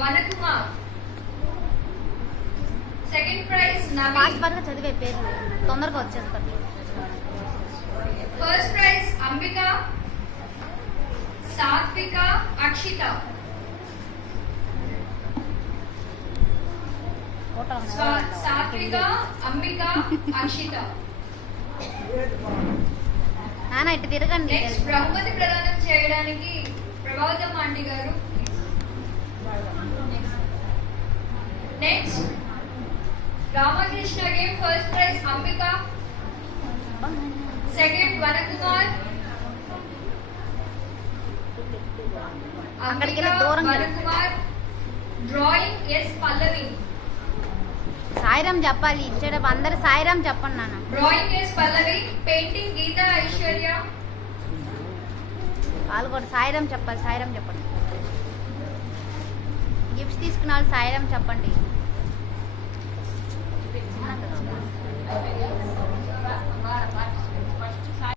వనకుమార్. Second prize Naveen. Fast గా చదివే పేరు తొందరగా వచ్చేస్తారు. ఫస్ట్ ప్రైజ్ అంబిక, సాత్విక, అక్షిత. సాత్విక, అంబిక, అక్షిత. నాన్న ఇటు తిరగండి. నెక్స్ట్ బహుమతి ప్రదానం చేయడానికి ప్రభావతం ఆంటీ గారు. Next Ramakrishna game first prize Ambika, second Vanakumar, అక్కడికి అంబిక, దూరం వనకుమార్. Drawing S Pallavi. సాయిరామ్ చెప్పాలి ఇచ్చేటప్పుడు అందరు సాయిరామ్ చెప్పండి నాన్న. Drawing S Pallavi. Painting Geetha Aishwarya. వాళ్ళు కూడా సాయిరామ్ చెప్పాలి. సాయిరామ్ చెప్పండి. గిఫ్ట్స్ తీసుకున్న వాళ్ళు సాయిరామ్ చెప్పండి.